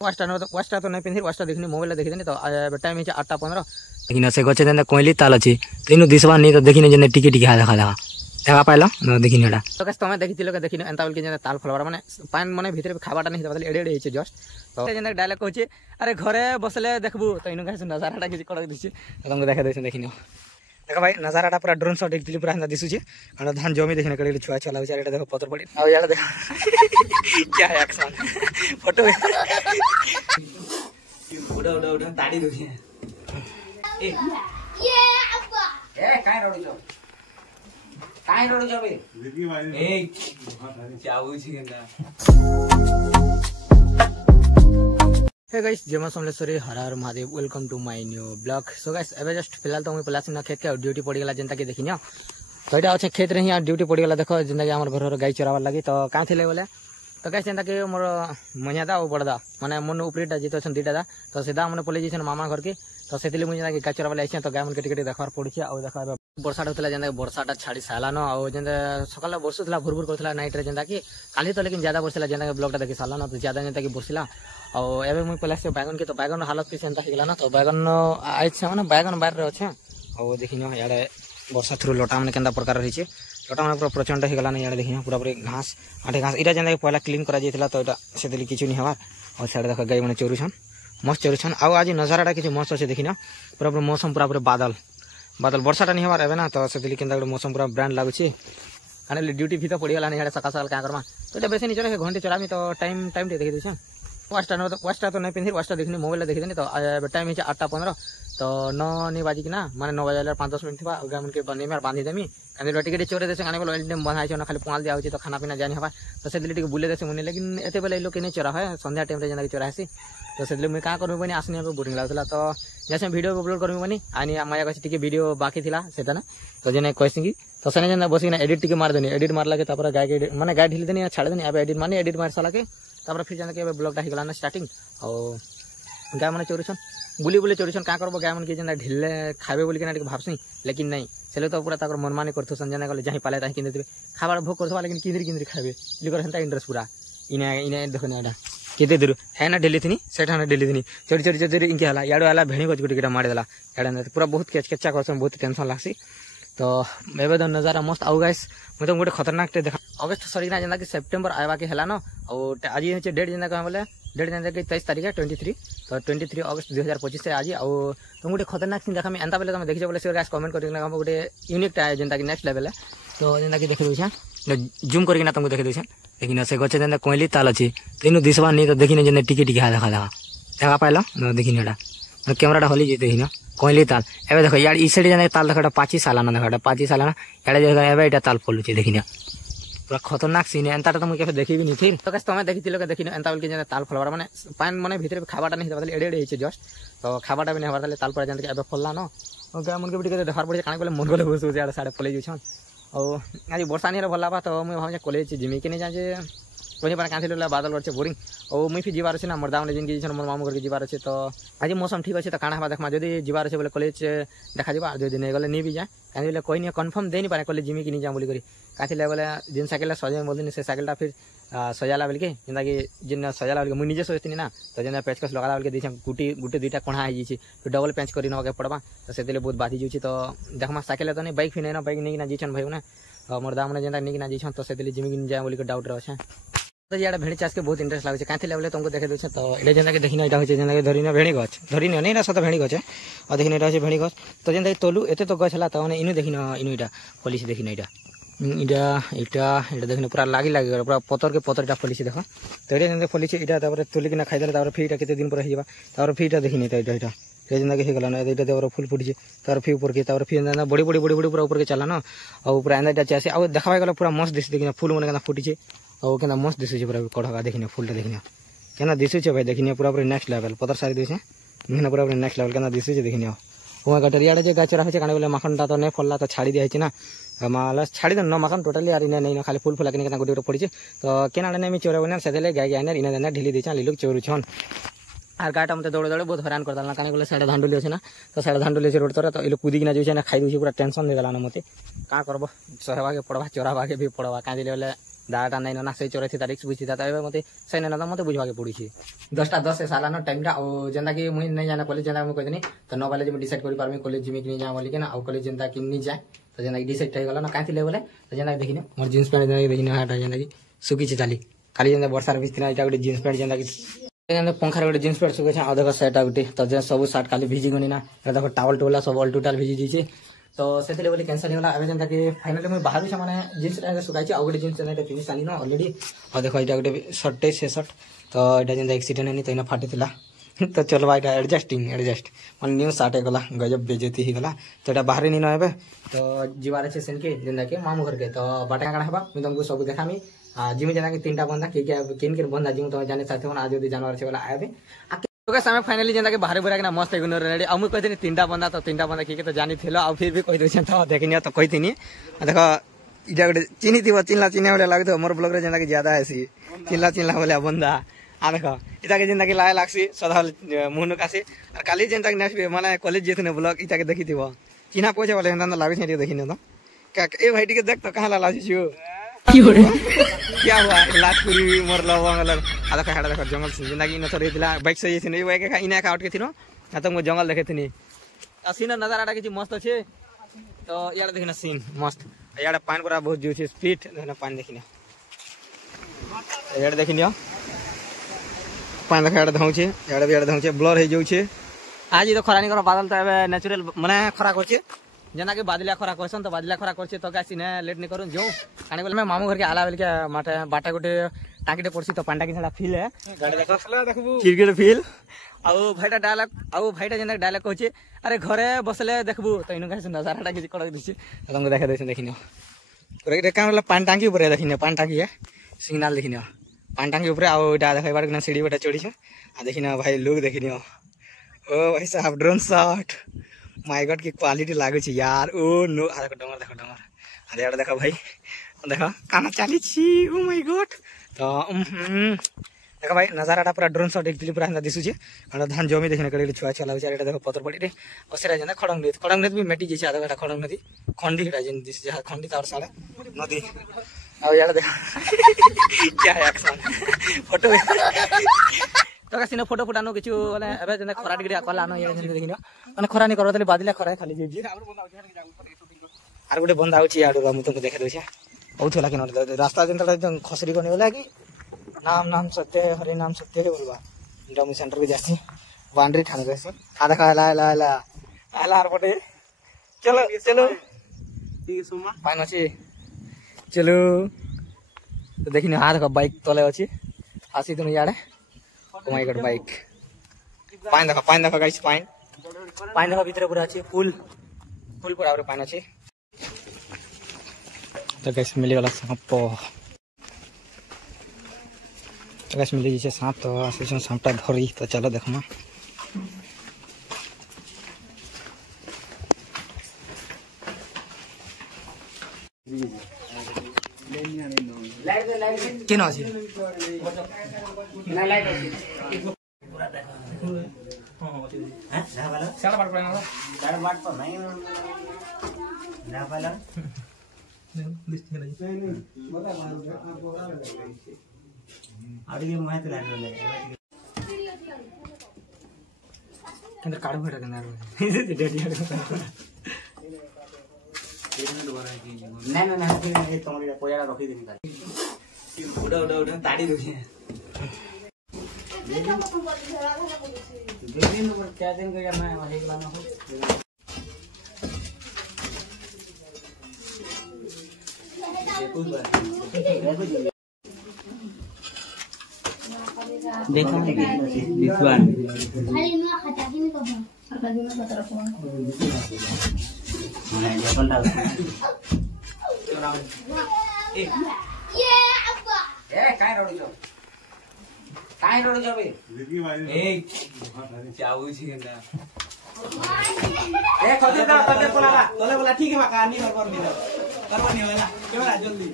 वाचटा तो नहीं पिंधि वाचटा देखनी मोबाइल देखी तो टाइम है 8:15 लेकिन से गचे जेन कोइली ताल अछि तीनु दिसवा नहीं तो देखिने जेन टिके टिके देखा देखा पाइल देखिन एटा तो कस तमे देखिथिलो के देखिन एंता बोल के जेन ताल फलवार माने पान माने भीतर खाबाटा नहीं मतलब एडे एडे हिचे जस्ट तो जेन डायलॉग कहछि अरे घरे बसले देखबू तो इनु गाइस नजाराटा किछि कड़क दिछि तुमको देखा देछ देखिनो देखो भाई नजाराटा पूरा ड्रोन शॉट देखिली पूरा हंदा दिसुछि और धान जमी देखिने कड़े छुआ चला विचार एटा देखो पत्थर पड़ी आ यार देखो क्या है एक्शन फोटो उड़ा उड़ा दाढ़ी दुखी ए काई रोड जो काई रोड जो बे ए जाऊ छी केना हे गाइस जमा Samaleswari Har Har Mahadev welcome to my new blog. So guys एबे जस्ट फिलहाल तो मैं पलासी ना खेत के ड्यूटी पड़ी गला जनता के देखिनियो तो एटा अच्छे खेत रे ही ड्यूटी पड़ी गला देखो जनता के हमर घर गाय चरावा लागि तो का थिले बोले तो गाइस जनता के मोर मन्यादा और बड़दा माने मन उपरीटा जितो छन दीटा दा तो सीधा मन पले जिछन मामा घर के तो सेतिले मुझे जनता के गाय चरावा लागि तो गाय मन के टिके देखबार पड़छि आ देखा वर्षाटा होतला जनता के वर्षाटा छाड़ी सालानो आ जनता सकाल बरसुतला भुरभुर करथला नाइट रे जनता की काली तो लेकिन ज्यादा बरसला जनता के ब्लॉगटा देखि सालानो तो ज्यादा जनता की बरसला और एबे मुई पलासे बैगन के तो बैगन हालत पे सेंता हिगला ना तो बैगन आइ छ माने बैगन बाहर रे अछि और देखिनो याडे वर्षा थ्रू लटा माने केंदा प्रकार रही छै लटा माने पूरा प्रचंड हिगला ना याडे देखिनो पूरा पूरी घास आठे घास इरा जनता के पहला क्लीन करा जेतला तो एटा सेदली किछु नहीं हवार और साइड देखो गाय माने चोरू छन मस्त चोरू छन आ आज नजाराटा किछु मस्त अछि देखिनो पूरा पूरा मौसम पूरा पूरा बादल बादल वर्षाटा नहीं हवार एबे ना तो सेदली केंदा मौसम पूरा ब्रांड लागु छी आने ड्यूटी भी तो पड़ी गला नहीं याडे सकाल सकाल का करमा तो एटा बेसी नहीं चले घंटे चरामी तो टाइम टाइम देखि दै छ वाचटा तो नहीं पिंधि वाचटा देखनी मोबाइल देखी तो टाइम है 8:15 तो 9 नहीं बाजी कि ना माने 9 बजे 5-10 मिनट थी गामन के बनी में बांधी देमी कहीं टिके चोरे देसे आने वाले बंधा है खाली पुआल दिया तो खाना पीना जानी हवा तो से टिके बुले देसे मुझे लेकिन एते बेले लोग नहीं चोरा है संध्या टाइम रे जेना चोरा है तो से मुझे क्या करूँ बनी आसने बोरिंग लगता तो जैसे वीडियो अपलोड करूँ बनी आनी माया कहे वीडियो बाकी थी से ना तो जेने कहे तो सेने जेना बस एडिट टिके मार देनी एडिट मारला के गाय के माने गाय ढिली देनी छाड़ देनी अब एडिट मारनी एडिट मार साला के फिर जाना के ब्लॉगटा हिगला ना स्टार्टिंग और गाय मैंने चोरीछन बुली बुली चोरीछन क्या करबो गाय मन के जेना ढिले खाबे बोली के भावसी लेकिन नहीं से तो पूरा ताकर मनमानी करथसन जेना गले जही पाले ताही किन देबे खाबार भोग करथवा लेकिन किंदरी किंदरी खाबे लिकर हंता इंटरेस्ट पूरा इने देखो ना एडा केते दूर है ना ढिली थी सेठा ना ढिली थी चोरी चोरी चोरी इनके हला याडो हला भेणी गज गुटी मार देला याडा पूरा बहुत केचकेचा करसन बहुत टेंशन लागसी तो एबे तो नजारा मस्त आउ गाइस मैं तो गोटे खतरनाक टे देखा अगस्त सरीना जेना कि सेप्टेम्बर आवा के हला न और आज हे डेट जेना कह बोले डेट जेना कि 23 तारीख है 23 तो 23 अगस्त 2025 से आज और तुम गोटे खतरनाक सीन देखा एंता बेले तुम देखिए बोले गाइस कमेंट करके गोटे यूनिक टा जेना कि नेक्स्ट लेवल है तो जेना कि देखि दोछा जूम करके ना तुमको देखि दोछा लेकिन से गचे जेना कोइली ताल अछि तीनु दिसवा नहीं तो देखिने जेना टिके टिके देखा पाइल देखिन एटा कैमराटा हली जेते हिना कोइली ताल एबे देखो यार ई साइड जेना ताल देखटा 5 सालाना देखटा 5 सालाना याडे देखो एबे एटा ताल फलुचे देखिना पूरा खतरनाक सीन है एंता तो मुझे देखी भी नहीं थी तो कस तमे देखिथिलो के देखिनो एंता बोल के जेना ताल फलवार माने पान माने भीतर खाबाटा नहीं मतलब एडे एडे हिचे जस्ट तो खाबाटा भी नहीं हवार ताल पर जेना के एबे फलला न और गाय मन के बिटी के देखबार पड़े काने बोले मन गले बस यार साडे पले जुछन और आज वर्षा नहीं भला बा तो मैं भाव कॉलेज जिमी के नहीं जाजे कोनी पर कांथिलो बादल वर्षे बोरिंग और मुई फिर जीवार अछि ना मरदाम जिन की मोर मामू घर के जीवार अछि तो आज मौसम ठीक अछि तो काना हवा देखमा जदी जीवार अछि बोले कॉलेज देखा जीवा जदी नहीं गले नहीं भी जाए काहे बोले कोई नहीं कंफर्म दे नहीं पारे कॉलेज जिमी की नहीं जा बोली करी काथिले बोले जिन साइकिल सजे बोल दिन से साइकिलटा फिर सजाला बोल के जेना कि जिन सजाला बोल के मुई निजे सोचती ना तो जेना पेचकस लगाला बोल के दिछम गुटी गुटी दुटा कोणा आइ छी फिर डबल पेंच करी नवा के पड़बा तो सेदिले बहुत बाधी जुछि तो देखमा साइकिल तो नहीं बाइक फिर नहीं ना बाइक नहीं ना जीछन भाई ना मरदाम ने जेना नहीं ना जीछन तो सेदिले जिमी की नहीं जा बोली के डाउट रहछे तो यार भेड़ी चाष के बहुत इंटरेस्ट लागे काथी लेवल तुमको देखे दे तो ये जेना कि देखिना एटा होचे जेना कि धरिना भेड़ी गछ धरिना नहीं ना सत भेड़ी गछ और देखिना एटा होचे भेड़ी गछ तो जेना तोलू एते तो गछ हला तो इनु देखिना इनु एटा पॉलिसी देखिना एटा देखिना पूरा लागी लागी पूरा पतर के पतर एटा पॉलिसी देखो तो एटा जेना पॉलिसी एटा तापर तोली किना खाइ देला तापर फिर एटा केते दिन पर हिबा तापर फिर एटा देखिना एटा एटा जेना कि गला ना एटा तापर फुल फुटी तापर फिर ऊपर के तापर फिर ना बड़ी बड़ी बड़ी बड़ी पूरा ऊपर के चला ना और पूरा एंदा एटा चासे आ देखावा गला पूरा मस्त दिस देखिना फूल मन केना फुटी और केना मस्त दिसुचे पूरा कढ़ा देखिना फुलटा देखिना केना दिसुचे भाई देखिना पूरा पूरा नेक्स्ट लेवल पतर सारी दिसे मेहना पूरा पूरा नेक्स्ट लेवल केना दिसुचे देखिना हुआ गटरियाडे जे गाछ रहे काने बोले माखनटा तो नहीं फलला तो छाड़ी दिया ना माला छाड़ी दे न माखन टोटली यार इने नहीं खाली फूल फुला के केना गोटे पड़ी तो केना नहीं चोरे बने सेदेले गाय गाय इने देना ढिली देछा लिलुक चोरू छन आर गाटा मते दौड़े दौड़े बहुत हैरान करता काने बोले साइड धांडुली अछि ना तो साइड धांडुली अछि रोड तर तो इलो कूदी किना जे खाई दूछि पूरा टेंशन दे गला ना मते का करबो सहवा के पड़वा चोरावा के भी पड़वा का दिले बोले दाटा नहीं ना से चोरे थी तारीख बुझी था मते से ना मते बुझवा के पड़ी 10टा 10 से सालाना टाइमटा और जेंता कि मुई नहीं जाना कॉलेज जेंता मुई कहनी तो 9 बजे डिसाइड करि पारमी कॉलेज जिमी कि नहीं जा बोली के ना और कॉलेज जेंता कि नहीं जाए तो जेंता कि डिसाइड हो गला ना काथि ले बोले तो जेंता देखिन मोर जींस पैंट जेंता देखिन हाटा जेंता कि सुकी छी चाली खाली जेंता वर्षार बीच ना इटा गोटे जींस पैंट जेंता कि पंखार गोटे जींस पैंट सुखे आ देखो सेटा गोटे तो जे सब शर्ट खाली भिजी गनी ना देखो टावल टोला सब ऑल टोटल भिजी दीचे तो से बोली कैंसल होगा एवं जेनता कि फाइनाली मुझे बाहर से मैंने जीन्स सुखाई आउ गोटे जीन्स पिंधि सारी न अलरेडी और देखो यहाँ गोटे सर्टे से सर्ट तो यहाँ जेनता एक्सीडेंट है तो इना फाटी तो चलो यहाँ एडजस्ट मैं न्यू स्टार्ट होगा गजब बेजती होगा तो यहाँ बाहर नहीं नए तो जीवार अच्छे सेन के जेनता कि मामू घर के तो बाटे काଣା हेबा मुझे तुमको सब देखामी जिमी जेना कि 3टा बंदा किन बंदा जिमी तुम जाने चाहते हो आज यदि जानवर अच्छे वाला आए तो समय फाइनली जेनता कि बाहर बुरा मस्त एगुन रेडी आ मुझे कहती 3टा बंदा तो 3टा बंदा किए तो जानी थे आ फिर भी कही दे तो देखनी तो कही देख इटा गोटे चिन्ही थी चिन्ला चिन्ह भाई लगे मोर ब्लॉग जेनता कि ज्यादा आसी चिन्ला बोले बंदा आ देख इटा के जेनता कि लाए लागसी सदा मुहन कासी और काली जेनता कि नेक्स्ट माने कॉलेज जेथने ब्लॉग इटा के देखी थी चिन्हा पहुंचे बोले हेंदा लागे देखी तो ए भाई टिके देख तो कहाँ लाजी छु क्या हुआ लाज पूरी मोर लवंग आ देखो हेडा देखो जंगल जेनता कि इन थोड़ी बाइक से थी वे के इना का आउट के थी न तो मो जंगल देखे थी सीन नजारा किसी मस्त अच्छे तो यार देखना सीन मस्त यार पानी पूरा बहुत जो स्पीड देखना पानी देखना यार देखनी पानी देखा धाऊे यार भी धाऊे ब्लर हो जाऊे आज तो खरा नहीं बादल तो नेचुरल माने खरा कर जेना कि बादलिया खरा कहसन तो बादलिया खरा कर तो क्या लेट नहीं करूँ जो कहीं बोले मैं मामू घर के आला बेल के माटे बाटा गोटे टाँगीटे पड़सी तो पानी टाँगी फिल है क्रिकेट फिल आउ भाईटा डायलॉग आउ भाईटा जेना डायलॉग कहचे अरे घरे बसले देखबू तो इन कैसे नजाराटा किसी कड़क दीचे तुमको देखा दे देखिन क्या पानी टाँगी ऊपर देखिन पानी टाँगी है सिग्नाल देखिन पानी टाँगी ऊपर आउ देखा सीढ़ी बेटा चढ़ी आ देखिन भाई लुक देखिन ओ भाई साहब ड्रोन शॉट माय गॉड की क्वालिटी लागू यार ओ नो देखो डमर देखो भाई देखो काना चली ओ माय गॉड तो देखो भाई नजारा पूरा ड्रोन शॉट एक्चुअली पूरा हेंदा दिसुचे कारण धान जमी देखने के छुआ छुआ लागुचे एटा देखो पतर पड़ी रे ओसेरा जेना खड़ंग नदी भी मेटी जेछे आदा खड़ंग नदी खंडी हेटा जेन दिस जहा खंडी तार साडे नदी आ यार देखो क्या है एक्शन फोटो तो कैसे फोटो फुटानो किछु माने एबे जेना खरा डिग्री कलानो ये जेन देखिनो माने खरा नहीं करतले बादला खरा खाली जे आर गोटे बंदा आउची आडो हम तुमको देखा दोछे औथला कि न रास्ता जेन खसरी कोनी होला कि नाम सत्य है हरि नाम सत्य है बोलबा डमी सेंटर के जासी बाउंड्री ठाने गसे आ देखा ला आर पटे चलो ठीक सुमा पान अछि चलो तो देखिन आ देखो बाइक तले अछि हासी तुम याडे ओ माय गॉड बाइक पानी देखो गाइस पानी देखो भीतर पूरा अछि फुल पूरा और पानी अछि तो गाइस मिली वाला सांप तो गाइस मिली जैसे सांप तो आसे सांपटा धरी तो चलो देखमा केन अछि लाइट अछि पूरा देखो हां ना वाला साला बाट पड़ेगा साला बाट तो नहीं ना वाला लिस्ट है नहीं बता आपको आड़ी में माहित लाइन ले केंद्र काढ भेटा केंद्र डेडी नहीं तुम पोयाड़ा रखी देनी उड़ा ताड़ी रखी दिन क्या दिन को यार मैं वही लाना हो देखा विद्वान खाली ना खटा दिन को सरकार दिन को तरफ नहीं जपन डाल ये अब्बा काय रोड जो बे देखी भाई ए चाऊ छी ना तले बोला ठीक है मका नहीं करबो नहीं होला केवला जल्दी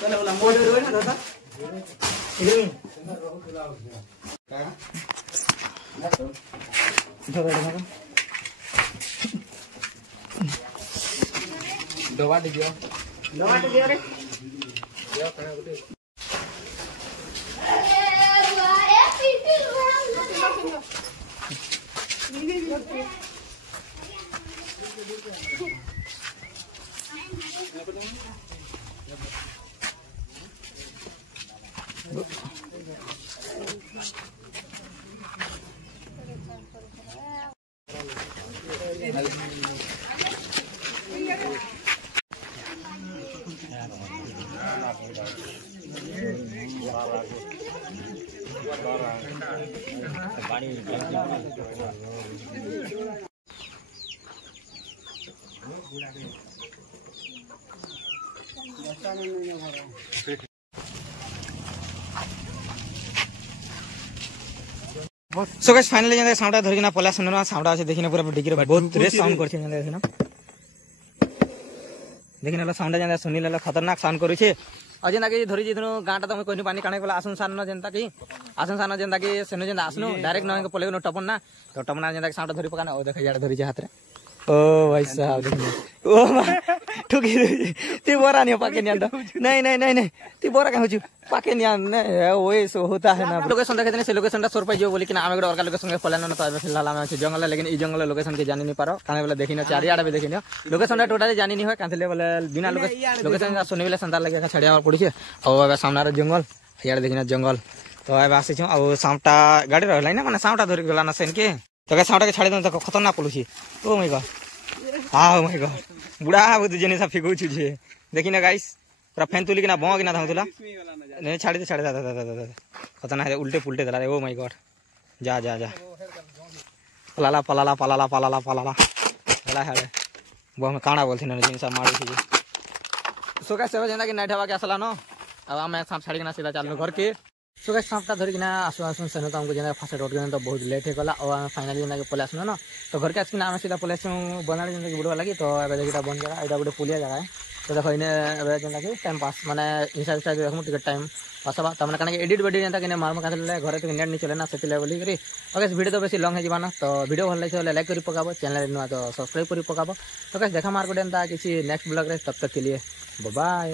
तले बोला मोड़ रो ना दादा इधर का दवा दीजिए सो गाइस फाइनली जंदा साउंड धरकिना पला सुनना साउंड আছে देखिना पूरा डिग्री बहुत रे साउंड करछे जंदा देखिना साउंड जंदा सुनिला खतरनाक साउंड करूछे अ जेंदा कि धरि जिथनो गांटा तमे कोइनी पानी काणे बोला आसन सान न जेंता कि आसन सान जेंदा कि सेनो जेंदा आसनो डायरेक्ट न पले न टपन ना तो टपना जेंदा कि साउंड धरि पकाना ओ देख याड धरि जे हाथ रे ओ भाई साहब देखिना ओ ठुकी ती बोरा नहीं पाके नहीं नहीं नहीं नहीं नहीं ती बोरा कहाँ पाके नहीं वही सो होता है ना लोकेशन देखे से लोकेशन सोर पाई बोली कि आम गोटे अलग लोकेशन पलान तो फिलहाल आम अच्छे जंगल लेकिन ई जंगल लोकेशन के जानी नहीं पारो कहीं बोले देखी चारियाड़े भी देखी लोकेशन टोटाली जानी नहीं हुए कहीं बोले बिना लोकेशन सुनी बोले संतार लगे छाड़ा पड़ी और सामने जंगल इे देखी जंगल तो अब आसी सामटा गाड़ी रहा ना मैंने सामटा धरिक गला ना सेन के तो सामटा के छाड़ी दे खतरनाक पलुची ओ माय गॉड हाँ माय गॉड बुढ़ा बुद्ध जिनिस फिगू छे देखी ना गाइस पूरा फैन तुली किना बो किना धाउतला नहीं छाड़ी दे दादा खतरनाक उल्टे पुल्टे दला ओ माय गॉड जा जा जा पलाला पलाला पलाला पलाला पलाला हला हले बो में काणा बोलथिन न जिनिस मारी थी सो गाइस सब जेना कि नाइट हवा के असला न अब हम सांप छाड़ी किना सीधा चलनो घर के सो गाइस सांपटा धरिकिना आसु आसु सेनो तो हमको जेना फास्ट रोड के तो बहुत लेट हे गला और फाइनली जेना के पले आसनो न तो घर के आसकिना हम सीधा पले आसु बनाड़ी जेना कि बुडवा लागी तो एबे देखिटा बन जगह एटा गुटे पुलिया जगह है तो देखो इने एबे जेना कि टाइम पास माने इंस्टा स्टाइल देखमु टिकट टाइम पासबा त माने कने एडिट वेडिट जेंता कि मारम काथले घरे तो नेट नहीं चले ना सेतिले बोली करी ओके वीडियो तो बेसी लॉन्ग है जीवाना तो वीडियो भल लागे लाइक करी पकाबो चैनल नुआ तो सब्सक्राइब करी पकाबो तो गाइस देखा मार गुटे एंता किसी नेक्स्ट ब्लॉग रे तब तक के लिए बाय बाय